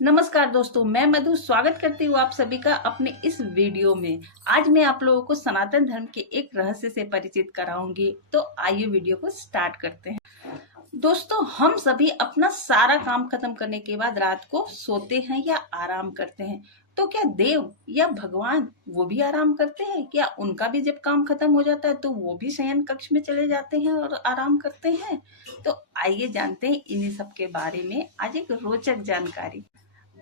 नमस्कार दोस्तों, मैं मधु स्वागत करती हूँ आप सभी का अपने इस वीडियो में। आज मैं आप लोगों को सनातन धर्म के एक रहस्य से परिचित कराऊंगी। तो आइए वीडियो को स्टार्ट करते हैं। दोस्तों, हम सभी अपना सारा काम खत्म करने के बाद रात को सोते हैं या आराम करते हैं। तो क्या देव या भगवान वो भी आराम करते हैं? क्या उनका भी जब काम खत्म हो जाता है तो वो भी शयन कक्ष में चले जाते हैं और आराम करते हैं? तो आइए जानते हैं इन्हीं सब के बारे में आज एक रोचक जानकारी।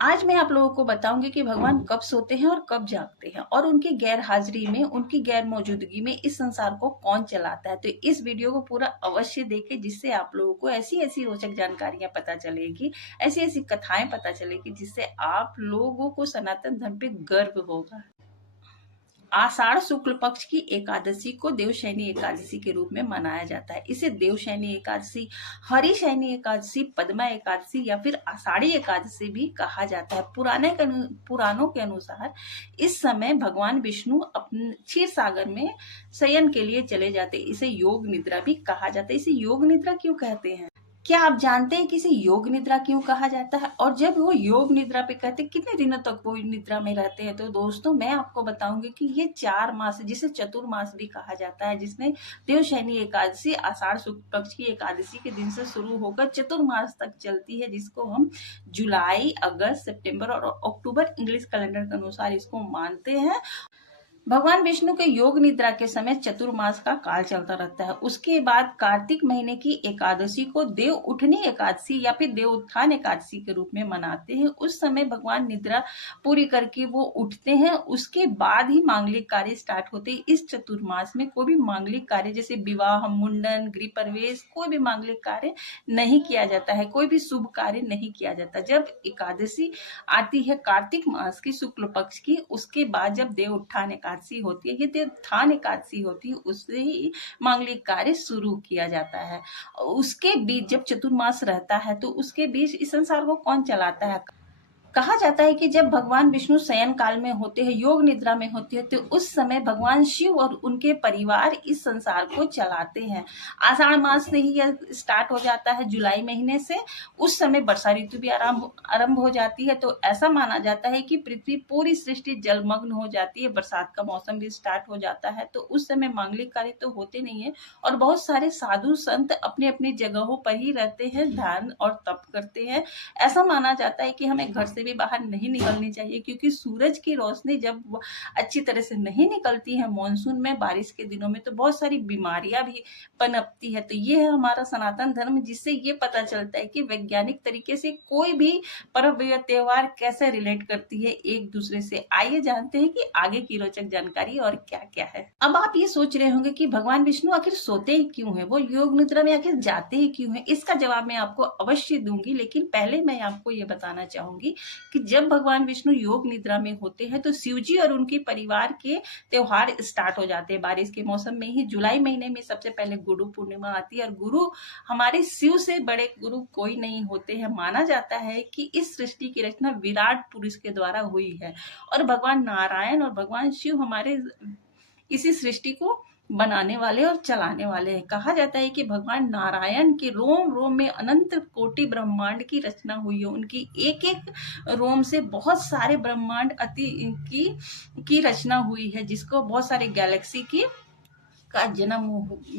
आज मैं आप लोगों को बताऊंगी कि भगवान कब सोते हैं और कब जागते हैं, और उनकी गैर हाजिरी में, उनकी गैर मौजूदगी में इस संसार को कौन चलाता है। तो इस वीडियो को पूरा अवश्य देखें, जिससे आप लोगों को ऐसी ऐसी रोचक जानकारियां पता चलेगी, ऐसी ऐसी कथाएं पता चलेगी, जिससे आप लोगों को सनातन धर्म पे गर्व होगा। आषाढ़ शुक्ल पक्ष की एकादशी को देवशयनी एकादशी के रूप में मनाया जाता है। इसे देवशयनी एकादशी, हरिशयनी एकादशी, पद्मा एकादशी या फिर आषाढ़ी एकादशी भी कहा जाता है। पुराणों के अनुसार इस समय भगवान विष्णु अपने क्षीर सागर में शयन के लिए चले जाते। इसे योग निद्रा भी कहा जाता है। इसे योग निद्रा क्यों कहते हैं? क्या आप जानते हैं कि इसे योग निद्रा क्यों कहा जाता है? और जब वो योग निद्रा पे कहते हैं, कितने दिनों तक वो निद्रा में रहते हैं? तो दोस्तों, मैं आपको बताऊंगी कि ये 4 मास, जिसे चतुर्मास भी कहा जाता है, जिसमें देवशयनी एकादशी आषाढ़ शुक्ल पक्ष की एकादशी के दिन से शुरू होकर चतुर्मास तक चलती है, जिसको हम जुलाई, अगस्त, सितंबर और अक्टूबर इंग्लिश कैलेंडर के अनुसार इसको मानते हैं। भगवान विष्णु के योग निद्रा के समय चतुर्मास का काल चलता रहता है। उसके बाद कार्तिक महीने की एकादशी को देव उठनी एकादशी या फिर देव उत्थान एकादशी के रूप में मनाते हैं। उस समय भगवान निद्रा पूरी करके वो उठते हैं। उसके बाद ही मांगलिक कार्य स्टार्ट होते हैं। इस चतुर्मास में कोई भी मांगलिक कार्य जैसे विवाह, मुंडन, गृह प्रवेश, कोई भी मांगलिक कार्य नहीं किया जाता है। कोई भी शुभ कार्य नहीं किया जाता। जब एकादशी आती है कार्तिक मास की शुक्ल पक्ष की, उसके बाद जब देव उत्थान एकादशी होती है, ये देव उत्थान एकादशी होती है, उससे ही मांगलिक कार्य शुरू किया जाता है। उसके बीच जब चतुर्मास रहता है तो उसके बीच इस संसार को कौन चलाता है? कहा जाता है कि जब भगवान विष्णु शयन काल में होते हैं, योग निद्रा में होते हैं, तो उस समय भगवान शिव और उनके परिवार इस संसार को चलाते हैं। आषाढ़ मास से ही यह स्टार्ट हो जाता है, जुलाई महीने से। उस समय वर्षा ऋतु भी आरंभ हो जाती है। तो ऐसा माना जाता है कि पृथ्वी पूरी सृष्टि जलमग्न हो जाती है, बरसात का मौसम भी स्टार्ट हो जाता है। तो उस समय मांगलिक कार्य तो होते नहीं है, और बहुत सारे साधु संत अपनी अपनी जगहों पर ही रहते हैं, ध्यान और तप करते हैं। ऐसा माना जाता है कि हमें घर से भी बाहर नहीं निकलनी चाहिए, क्योंकि सूरज की रोशनी जब अच्छी तरह से नहीं निकलती है मानसून में, बारिश के दिनों में, तो बहुत सारी बीमारियां भी पनपती है। तो ये है हमारा सनातन धर्म, जिससे ये पता चलता है कि वैज्ञानिक तरीके से कोई भी पर्व या त्योहार कैसे रिलेट करती है एक दूसरे से। आइए जानते हैं कि आगे की रोचक जानकारी और क्या क्या है। अब आप ये सोच रहे होंगे कि भगवान विष्णु आखिर सोते ही क्यों है, वो योग निद्रा में आखिर जाते ही क्यों है? इसका जवाब मैं आपको अवश्य दूंगी, लेकिन पहले मैं आपको ये बताना चाहूंगी कि जब भगवान विष्णु योग निद्रा में होते हैं तो शिव जी और उनके परिवार के त्योहार स्टार्ट हो जाते हैं। बारिश के मौसम में ही जुलाई महीने में सबसे पहले गुरु पूर्णिमा आती है, और गुरु, हमारे शिव से बड़े गुरु कोई नहीं होते हैं। माना जाता है कि इस सृष्टि की रचना विराट पुरुष के द्वारा हुई है, और भगवान नारायण और भगवान शिव हमारे इसी सृष्टि को बनाने वाले और चलाने वाले हैं। कहा जाता है कि भगवान नारायण के रोम रोम में अनंत कोटि ब्रह्मांड की रचना हुई है। उनकी एक एक रोम से बहुत सारे ब्रह्मांड की रचना हुई है, जिसको बहुत सारे गैलेक्सी की का जन्म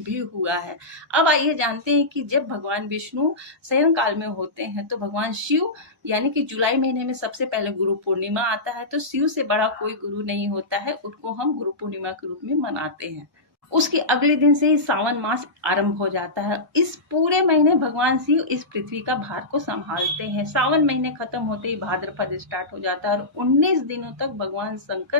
भी हुआ है। अब आइए जानते हैं कि जब भगवान विष्णु शयन काल में होते हैं तो भगवान शिव, यानी कि जुलाई महीने में सबसे पहले गुरु पूर्णिमा आता है, तो शिव से बड़ा कोई गुरु नहीं होता है, उनको हम गुरु पूर्णिमा के रूप में मनाते हैं। उसके अगले दिन से ही सावन मास आरंभ हो जाता है। इस पूरे महीने भगवान शिव इस पृथ्वी का भार को संभालते हैं। सावन महीने खत्म होते ही भाद्रपद स्टार्ट हो जाता है, और 19 दिनों तक भगवान शंकर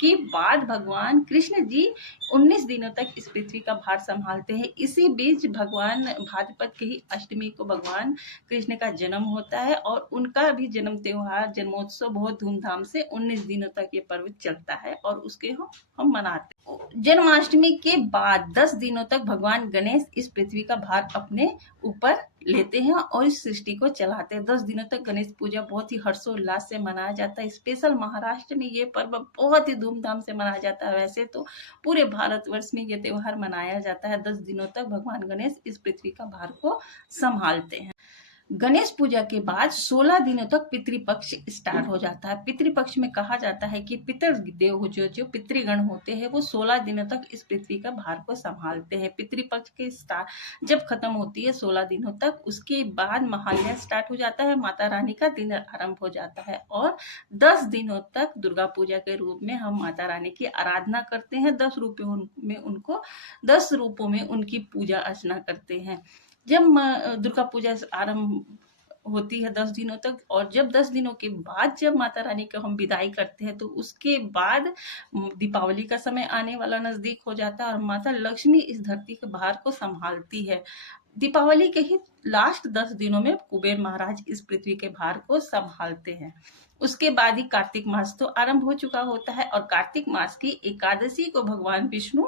के बाद भगवान कृष्ण जी 19 दिनों तक इस पृथ्वी का भार संभालते हैं। इसी बीच भगवान भाद्रपद की ही अष्टमी को भगवान कृष्ण का जन्म होता है, और उनका भी जन्म त्योहार, जन्मोत्सव बहुत धूमधाम से 19 दिनों तक ये पर्व चलता है, और उसके हम मनाते हैं। जन्माष्टमी के बाद 10 दिनों तक भगवान गणेश इस पृथ्वी का भार अपने ऊपर लेते हैं और इस सृष्टि को चलाते हैं। 10 दिनों तक गणेश पूजा बहुत ही हर्षोल्लास से मनाया जाता है। स्पेशल महाराष्ट्र में ये पर्व बहुत ही धूमधाम से मनाया जाता है। वैसे तो पूरे भारतवर्ष में ये त्योहार मनाया जाता है। 10 दिनों तक भगवान गणेश इस पृथ्वी का भार को संभालते हैं। गणेश पूजा के बाद 16 दिनों तक पितृपक्ष स्टार्ट हो जाता है। पितृपक्ष में कहा जाता है कि पितृदेव जो पितृगण होते हैं वो 16 दिनों तक इस पृथ्वी का भार को संभालते हैं। पितृपक्ष के स्टार्ट जब खत्म होती है 16 दिनों तक, उसके बाद महालया स्टार्ट हो जाता है, माता रानी का दिन आरंभ हो जाता है और 10 दिनों तक दुर्गा पूजा के रूप में हम माता रानी की आराधना करते हैं। 10 रूपों में उनकी पूजा अर्चना करते हैं। जब दुर्गा पूजा आरंभ होती है 10 दिनों तक, और जब 10 दिनों के बाद जब माता रानी को हम विदाई करते हैं तो उसके बाद दीपावली का समय आने वाला नजदीक हो जाता है और माता लक्ष्मी इस धरती के भार को संभालती है। दीपावली के ही लास्ट 10 दिनों में कुबेर महाराज इस पृथ्वी के भार को संभालते हैं। उसके बाद ही कार्तिक मास तो आरंभ हो चुका होता है और कार्तिक मास की एकादशी को भगवान विष्णु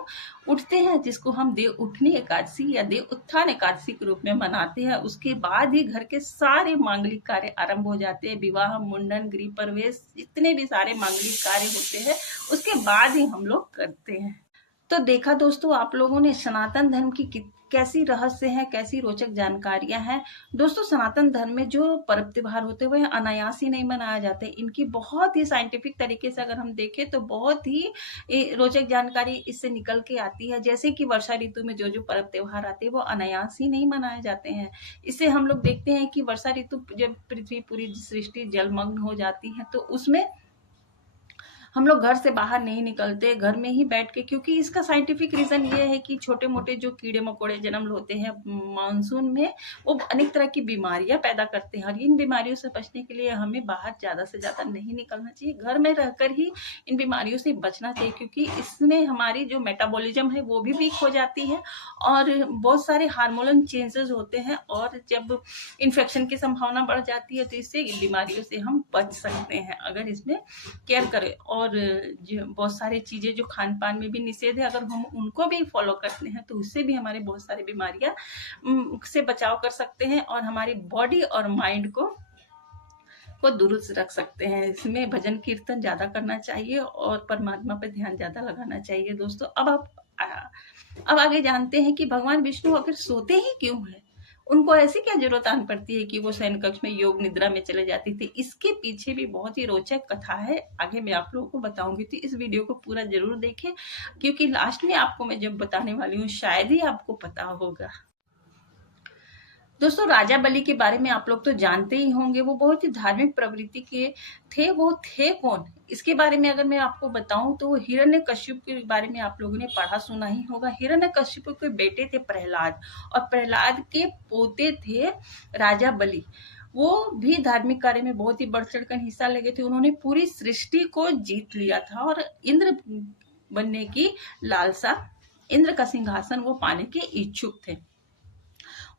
उठते हैं, जिसको हम देव उठनी एकादशी या देव उत्थान एकादशी के रूप में मनाते हैं। उसके बाद ही घर के सारे मांगलिक कार्य आरंभ हो जाते हैं। विवाह, मुंडन, गृह प्रवेश, जितने भी सारे मांगलिक कार्य होते हैं उसके बाद ही हम लोग करते हैं। तो देखा दोस्तों, आप लोगों ने सनातन धर्म की कैसी रहस्य है, कैसी रोचक जानकारियां हैं। दोस्तों, सनातन धर्म में जो पर्व त्योहार होते हैं वह अनायास ही नहीं मनाए जाते। इनकी बहुत ही साइंटिफिक तरीके से अगर हम देखें तो बहुत ही रोचक जानकारी इससे निकल के आती है। जैसे कि वर्षा ऋतु में जो पर्व त्योहार आते हैं वो अनायास ही नहीं मनाए जाते हैं। इससे हम लोग देखते हैं कि वर्षा ऋतु जब पृथ्वी पूरी सृष्टि जलमग्न हो जाती है तो उसमें हम लोग घर से बाहर नहीं निकलते, घर में ही बैठ के, क्योंकि इसका साइंटिफिक रीजन ये है कि छोटे मोटे जो कीड़े मकोड़े जन्म होते हैं मानसून में, वो अनेक तरह की बीमारियां पैदा करते हैं और इन बीमारियों से बचने के लिए हमें बाहर ज्यादा से ज्यादा नहीं निकलना चाहिए, घर में रहकर ही इन बीमारियों से बचना चाहिए, क्योंकि इसमें हमारी जो मेटाबॉलिज्म है वो भी वीक हो जाती है और बहुत सारे हार्मोनल चेंजेस होते हैं और जब इन्फेक्शन की संभावना बढ़ जाती है तो इससे इन बीमारियों से हम बच सकते हैं अगर इसमें केयर करें। और बहुत सारी चीजें जो खान पान में भी निषेध है, अगर हम उनको भी फॉलो करते हैं तो उससे भी हमारे बहुत सारी बीमारियां से बचाव कर सकते हैं और हमारी बॉडी और माइंड को दुरुस्त रख सकते हैं। इसमें भजन कीर्तन ज्यादा करना चाहिए और परमात्मा पे ध्यान ज्यादा लगाना चाहिए। दोस्तों, अब आगे जानते हैं कि भगवान विष्णु आखिर सोते ही क्यों है, उनको ऐसी क्या जरूरत आन पड़ती है कि वो शयन कक्ष में योग निद्रा में चले जाती थी। इसके पीछे भी बहुत ही रोचक कथा है, आगे मैं आप लोगों को बताऊंगी, तो इस वीडियो को पूरा जरूर देखें, क्योंकि लास्ट में आपको मैं जब बताने वाली हूँ शायद ही आपको पता होगा। दोस्तों, राजा बलि के बारे में आप लोग तो जानते ही होंगे, वो बहुत ही धार्मिक प्रवृत्ति के थे। वो थे कौन, इसके बारे में अगर मैं आपको बताऊं तो हिरण्यकश्यप के बारे में आप लोगों ने पढ़ा सुना ही होगा। हिरण्यकश्यप के बेटे थे प्रहलाद और प्रहलाद के पोते थे राजा बलि। वो भी धार्मिक कार्य में बहुत ही बढ़ चढ़कर हिस्सा ले गए थे। उन्होंने पूरी सृष्टि को जीत लिया था और इंद्र बनने की लालसा, इंद्र का सिंहासन वो पाने के इच्छुक थे।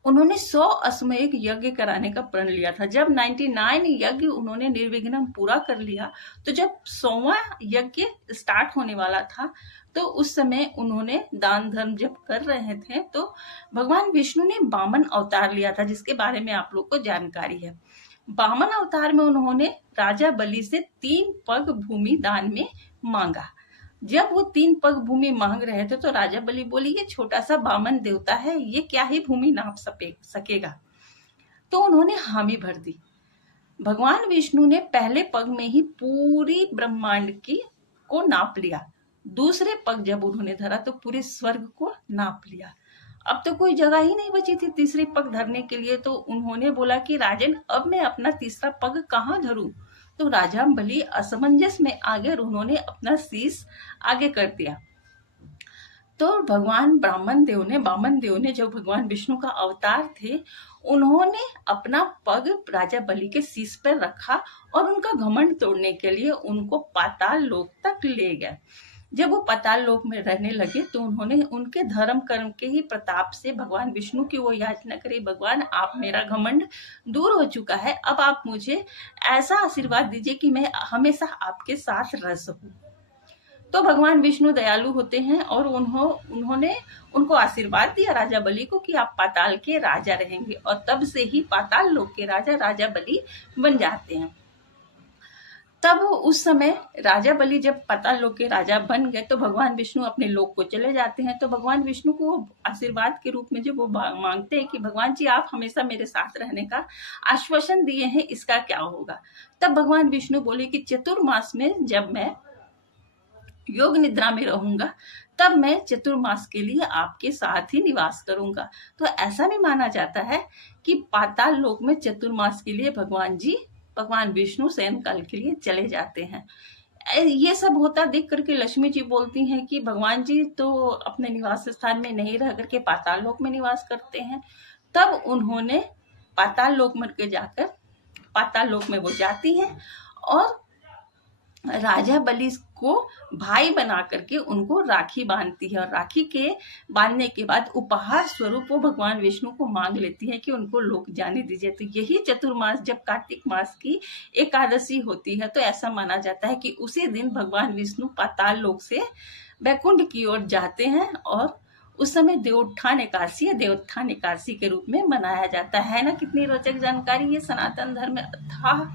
उन्होंने 100 अश्वमेध यज्ञ कराने का प्रण लिया था। जब 99 यज्ञ उन्होंने निर्विघ्न पूरा कर लिया तो जब 100वां यज्ञ स्टार्ट होने वाला था तो उस समय उन्होंने दान धर्म जब कर रहे थे तो भगवान विष्णु ने वामन अवतार लिया था, जिसके बारे में आप लोग को जानकारी है। वामन अवतार में उन्होंने राजा बलि से 3 पग भूमि दान में मांगा। जब वो 3 पग भूमि मांग रहे थे तो राजा बलि बोली, ये छोटा सा वामन देवता है, ये क्या ही भूमि नाप सकेगा। तो उन्होंने हामी भर दी। भगवान विष्णु ने पहले पग में ही पूरी ब्रह्मांड को नाप लिया। दूसरे पग जब उन्होंने धरा तो पूरे स्वर्ग को नाप लिया। अब तो कोई जगह ही नहीं बची थी तीसरी पग धरने के लिए। तो उन्होंने बोला कि राजन, अब मैं अपना तीसरा पग कहाँ धरूं। तो राजा बलि असमंजस में आ गए और उन्होंने अपना शीश आगे कर दिया। तो भगवान वामन देव ने जो भगवान विष्णु का अवतार थे, उन्होंने अपना पग राजा बलि के शीश पर रखा और उनका घमंड तोड़ने के लिए उनको पाताल लोक तक ले गए। जब वो पाताल लोक में रहने लगे तो उन्होंने उनके धर्म कर्म के ही प्रताप से भगवान विष्णु की वो याचना करी, भगवान आप मेरा घमंड दूर हो चुका है, अब आप मुझे ऐसा आशीर्वाद दीजिए कि मैं हमेशा आपके साथ रह सकूं। तो भगवान विष्णु दयालु होते हैं और उन्होंने उनको आशीर्वाद दिया राजा बलि को कि आप पाताल के राजा रहेंगे, और तब से ही पाताल लोक के राजा राजा बलि बन जाते हैं। तब उस समय राजा बलि जब पाताल लोक के राजा बन गए तो भगवान विष्णु अपने लोक को चले जाते हैं। तो भगवान विष्णु को आशीर्वाद के रूप में जब वो मांगते हैं कि भगवान जी आप हमेशा मेरे साथ रहने का आश्वासन दिए हैं, इसका क्या होगा। तब भगवान विष्णु बोले कि चतुर्मास में जब मैं योग निद्रा में रहूंगा तब मैं चतुर्मास के लिए आपके साथ ही निवास करूंगा। तो ऐसा भी माना जाता है कि पाताल लोक में चतुर्मास के लिए भगवान विष्णु शयन काल के लिए चले जाते हैं। ये सब होता देख करके लक्ष्मी जी बोलती हैं कि भगवान जी तो अपने निवास स्थान में नहीं रह करके पाताल लोक में निवास करते हैं। तब उन्होंने पाताल लोक में जाकर पाताल लोक में वो जाती हैं और राजा बलि को भाई बना करके उनको राखी बांधती है। और राखी के बांधने के बाद उपहार स्वरूप वो भगवान विष्णु को मांग लेती है कि उनको लोक जाने दीजिए। तो यही चतुर्मास जब कार्तिक मास की एकादशी होती है तो ऐसा माना जाता है कि उसी दिन भगवान विष्णु पाताल लोक से वैकुंठ की ओर जाते हैं और उस समय देवोत्थान एकादशी या देवोत्थान एकादशी के रूप में मनाया जाता है ना। कितनी रोचक जानकारी। ये सनातन धर्म में अथाह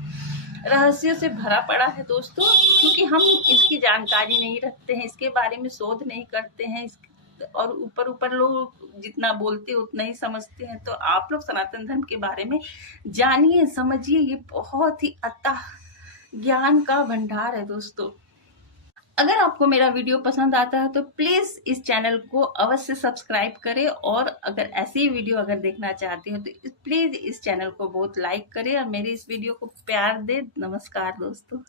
रहस्यों से भरा पड़ा है दोस्तों, क्योंकि हम इसकी जानकारी नहीं रखते हैं, इसके बारे में शोध नहीं करते हैं, और ऊपर ऊपर लोग जितना बोलते हैं उतना ही समझते हैं। तो आप लोग सनातन धर्म के बारे में जानिए, समझिए, ये बहुत ही अथाह ज्ञान का भंडार है दोस्तों। अगर आपको मेरा वीडियो पसंद आता है तो प्लीज इस चैनल को अवश्य सब्सक्राइब करें, और अगर ऐसी ही वीडियो अगर देखना चाहते हो तो प्लीज इस चैनल को बहुत लाइक करें और मेरे इस वीडियो को प्यार दे। नमस्कार दोस्तों।